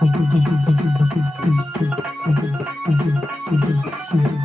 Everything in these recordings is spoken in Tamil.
Thank you.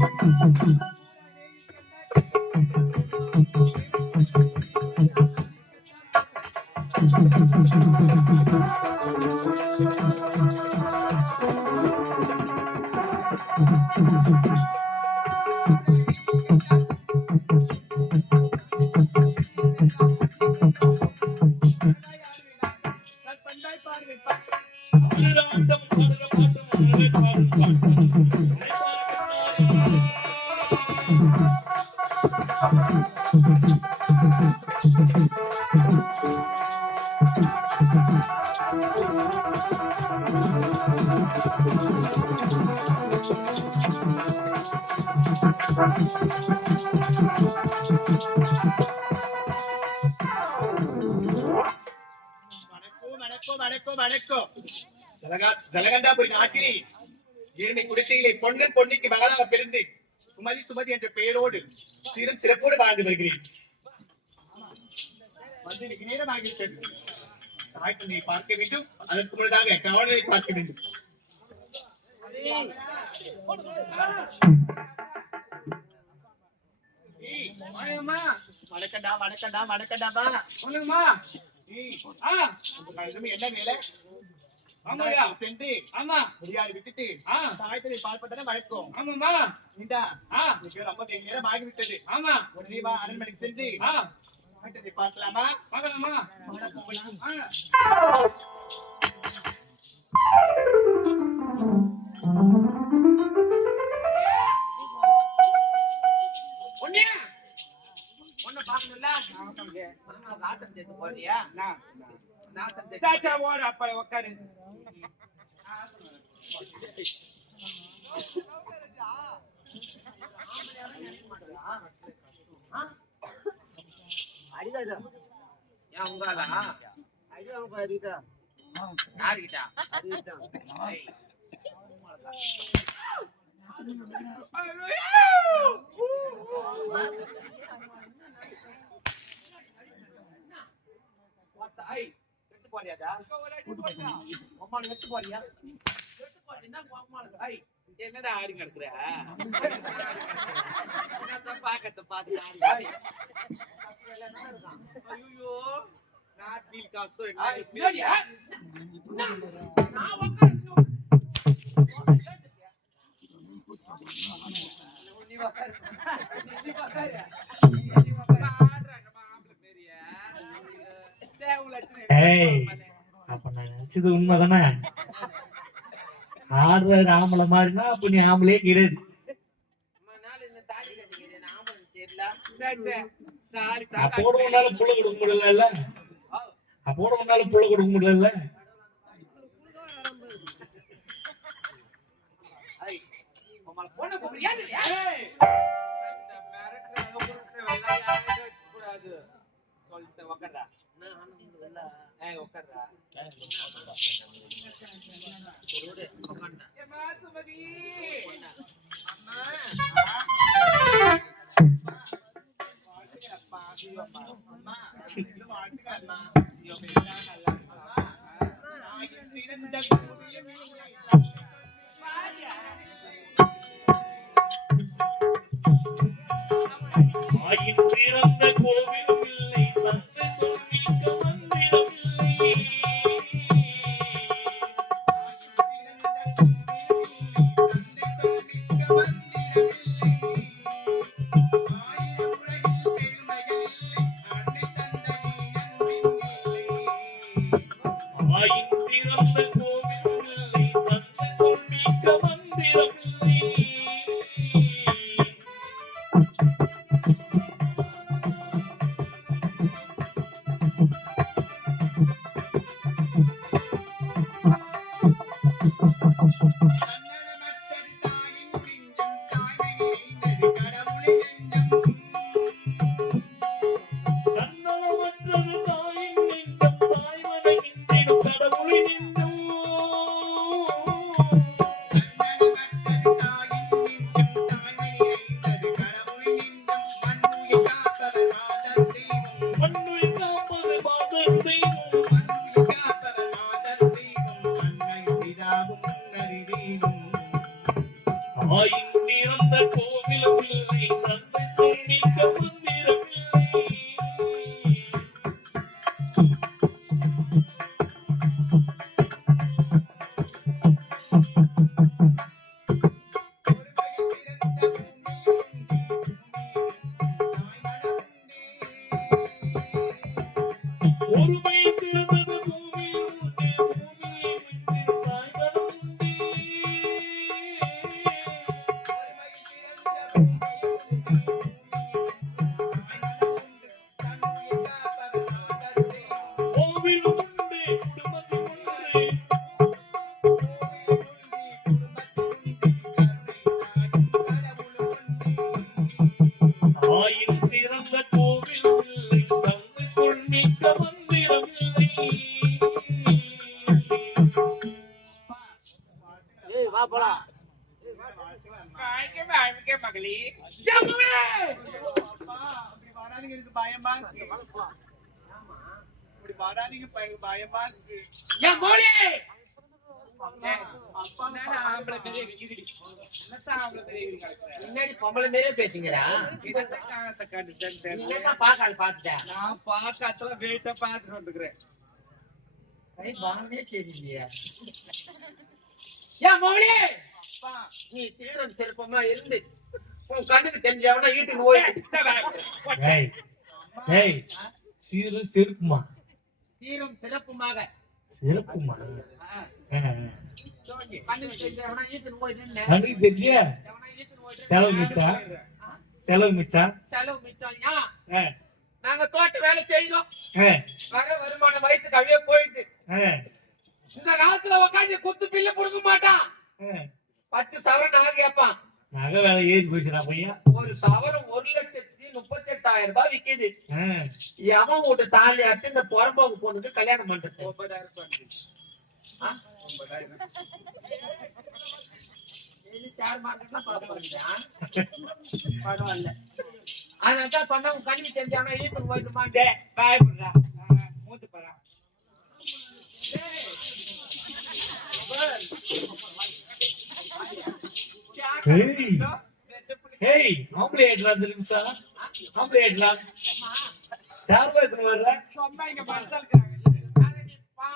வணக்கம் வணக்கம். வணக்கம் வணக்கம் ஜலகா ஜலகண்டாபுரி நாட்டிலே ஏழ்மை குடிசையிலே பொன்னன் பொன்னிக்கு மகளாக பிறந்து சுமதி சுமதி என்ற பெயரோடு சீரும் சிறப்போடு வாழ்ந்து வருகிறேன். வந்து வெகு நேரம் ஆகிவிட்டது பார்க்க வேண்டும். அதற்கு முன்னதாக கவர்னரை பார்க்க வேண்டும். வணக்கண்டா வணக்கண்டா வணக்கம்டா சொல்லுங்கம்மா. என்ன வேலை. சென்று ஆமா. முடியாது விட்டுட்டு தாயத்தை பார்ப்பதானே வழக்கம். ஆமாம்மா. இந்தா ஆ. இன்னைக்கு ரொம்ப நேரம் ஆகிவிட்டது ஆமா. உடனே வா அரண்மனைக்கு சென்று பார்க்கலாமா? பார்க்கலாமா? தேத்து சாச்சா ஓட அப்பா உட்காரு ஏன் உங்காலா? யாருக்கிட்டா ஐய், எடுத்து போறியாடா? உம்மால எடுத்து போறியா? போறீன்னா உன் அம்மாளுக்கு- ஐய், என்னடா ஆடி கிடக்குற பாக்கத்த பாத்து ஐய், நாட்டில் காசு? நான் நீ. நீ உக்காரு. ஆடுறாங்க மாப்பிள்ளை பெரிய தேவலை எடுத்துன்னு ஏய். அப்ப நான் நினைச்சது உண்மைதானே? ஆடுறது ஆம்பளை மாதிரினா அப்ப நீ ஆம்பளே கிடையாது. அப்போ அப்போட உன்னால புள்ள கொடுக்க முடியல அப்போட உன்னால புள்ள கொடுக்க முடியல சொல்லிட்டு உக்கார்றா. ஆயின் பிறந்த கோவில் ஆயின் சிறந்த கோவிலும் இல்லை தந்தை துணிக்க ஆயின் சிறந்த கோவில் இல்லை தந்தை கொள்மிக்க மந்திரம் இல்லை ஏய், வா போலாம். மகளே. பயமா இருக்கு இப்படி வராதீங்க பய- பயமா இருக்கு? ஏய், என்னடா ஆம்பளை பெரிய கிரிடி? என்னத்தான் ஆம்பளை பெரிய கிரிடி கிடக்குற? பின்னாடி பொம்பளை மாதிரியே பேசுங்கிறா? இதெல்லாம் காரணத்தை காட்டுச்சேன்னு நீ தெரியல. என்னம்மா பார்க்காத பார்த்துட்ட? நான் பார்க்காதல வெயிட்டா பார்த்துட்டு வந்துக்கிறேன் கை பாவமே சரியில்லையே. ஏன் மோளி? அப்பா நீ சீரம் சிறப்பமா இருந்து உன் கண்ணுக்கு தெரிஞ்சவனா வீட்டுக்கு போய் ஏய் ஏய் சீரு செருப்புமா சீரும் சிறப்புமாக செருப்புமா போய் நின்னு, செலவு மிச்சா? செலவு மிச்சா? செலவு மிச்சம் நாங்க தோட்ட வேலை செய்யறோம் வர வருமானம் வயிற்றுக்கு அப்படியே போயிடுது. ஆ, இந்த காலத்துல உட்காந்து குத்து பில்லு கொடுக்க மாட்டான். பத்து சவரன் நகை கேட்பான். நகை வேலை ஏறி போச்சுடா பையன். ஒரு சவரம் ஒரு லட்சத்தி முப்பத்தி எட்டாயிரம் ரூபாய் விக்குது. எவன் வீட்டு தாலி அட்டு இந்த புறம்போக்கு பொண்ணுக்கு கல்யாணம் பண்றது? பரவாயில்ல அதனால தான் சொன்னா ஈத்துக்கு போயிட்டுமா டேய், பயப்படுறா. ஆ, மூச்சு ஏய். நிமிஷம் வர்ற சொன்னா இங்க இருக்கிறாங்க. தாடா குட்டா குட்டா தாடா குட்டா குட்டா எல்லா குத்தாக்கும் பார்த்தோம். ஏமா அவளே அப்பா சாப்பிட்டியா சாப்பிட்டா அப்பா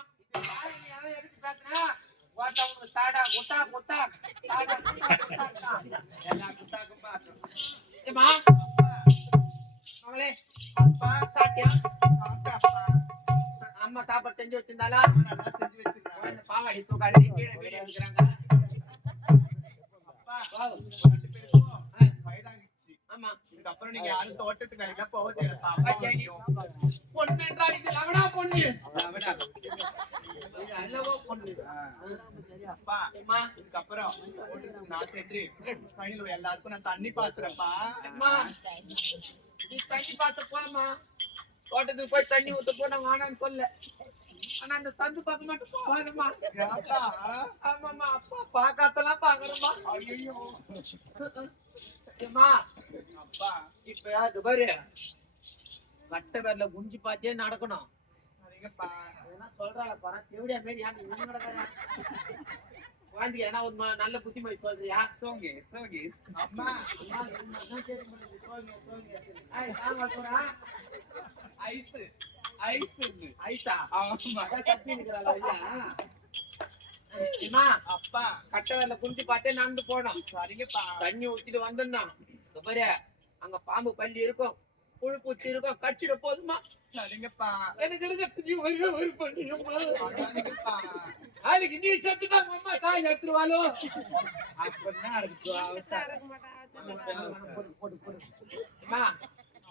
அம்மா சாப்பாடு செஞ்சு வச்சிருந்தாலா செஞ்சு வச்சிருக்காங்க பாவாடி தூக்காடி கீழே வீடு எடுக்கிறாங்க ஆமா இதுக்கப்புறம் நீங்க யாரும் தோட்டத்துக்கு வேலைக்கா போக ஐயா, பொண்ணு என்றால் இது? லவடா பொண்ணு. அவனா. இது அல்லவோ பொண்ணு. அப்பா அம்மா இதுக்கப்புறம் நான் எல்லாருக்கும் நான் தண்ணி பாசுறேன்ப்பா. அம்மா நீ தண்ணி பார்த்து போமா தோட்டத்துக்கு போய் தண்ணி ஊத்த போனா வானான்னு சொல்ல ஆனா அந்த சந்து பக்கம் மட்டும் போகாதம்மா? ஆமாம்மா அப்பா பாக்காத்தெல்லாம் பாக்குறோமா ஐயையோ. அப்பா இப்ப அது பாரு கட்ட பேர்ல குஞ்சு பாத்தியே நடக்கணும் சொல்றாள பாரு தேவடியா மாரி இவங்க குழந்தைக்கு ஏன்னா ஒரு நல்ல புத்திமதி சொல்றியா சோங்கே, சோங்கே. அம்மா அம்மா? சோங்க, சோங்க. ஏய், தாங்க சொல்றா. ஐஸு, ஆமா. கத்தி நிக்கிறாளா ஐயா? அம்மா, அப்பா கட்ட வேலை குஞ்சு பார்த்தே நடந்து போனோம் சரிங்கப்பா தண்ணி ஊத்திட்டு வந்துடணும் இங்க பாரு அங்க பாம்பு பள்ளி இருக்கும் புழு பூச்சி இருக்கும் கடிச்சிட போதுமா? சரிங்கப்பா எனக்கு இருக்க நீ வருவே வரு பண்ணிடுமா அழாதீங்கப்பா. நீ செத்துட்டா உங்க அம்மா காய் எடுத்துருவாளோ அப்படின்னா இருக்கும். அம்மா,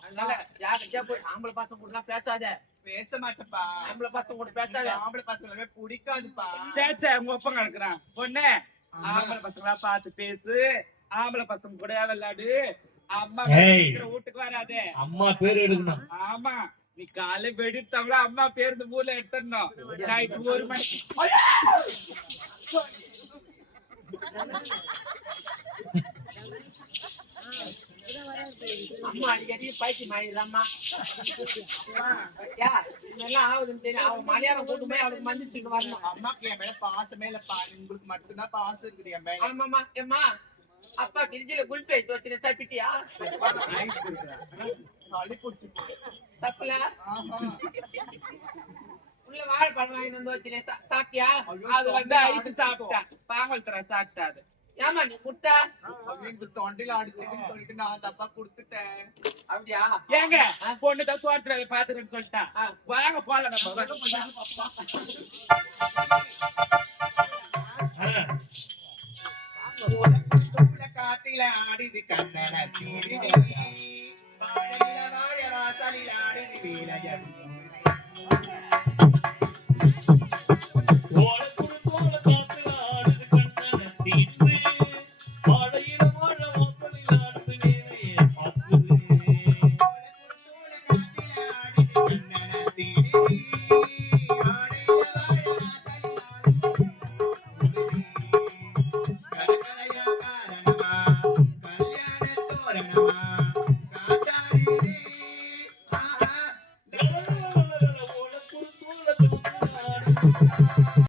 அதனால ஜாக்கிரதையா போய் ஆம்பளை பசங்க கூட பேசாத. பேச மாட்டேப்பா ஆம்பளை பசங்க கூட பேசாத. ஆம்பளை பசங்களே பிடிக்காதுப்பா. சே, சே, உங்க ஒப்பம் கிடக்குறான். பொண்ணு, ஆம்பளை பசங்களா பார்த்து பேசு. ஆம்பளை பசங்க கூட விளையாடு. அம்மா வீட்டுக்கு வராதே. அம்மா பேர் எடுக்கணும். ஆமா. நீ காலை வெடித்தவள அம்மா பேருந்து மூல எடுத்துடணும். நைட் ஒரு மணிக்கு அம்மா அடிக்கடி பைத்தியம் ஆயிடுறாம்மா யா, இதெல்லாம் ஆகுதுன்னு தெரியும் அவன் மலையாளம் கூட்டுமே அவளுக்கு மந்திச்சுட்டு வரணும். அம்மாக்கு என் மேல பாசமே இல்லப்பா. உங்களுக்கு மட்டும்தான் பாசம் இருக்குது என் மேல. ஆமாமா ஏம்மா அப்பா ஃப்ரிட்ஜில் குல்பி வச்சு வச்சுன்னு சாப்பிட்டியா ஆஹா. உள்ள வாழைப்பழம் வாங்கிட்டு வந்து வச்சுனே சாப்பிட்டியா? அது வந்து ஐஸ் சாப்பிட்டா. பாங்கல் தர சாப்பிட்டா அது. ஏமா நீ முட்டை? தொண்டையில அடிச்சுன்னு சொல்லிட்டு நான் தப்பா கொடுத்துட்டேன். அப்படியா? ஏங்க பொண்ணு தான் தோட்டத்துல பாத்துக்கிறேன்னு சொல்லிட்டா. வாங்க போலாம் நம்ம. காத்தில ஆடிது கண்ணன தீரிதே வாழையில வாழ வாசலில ஆடிது வீரயம்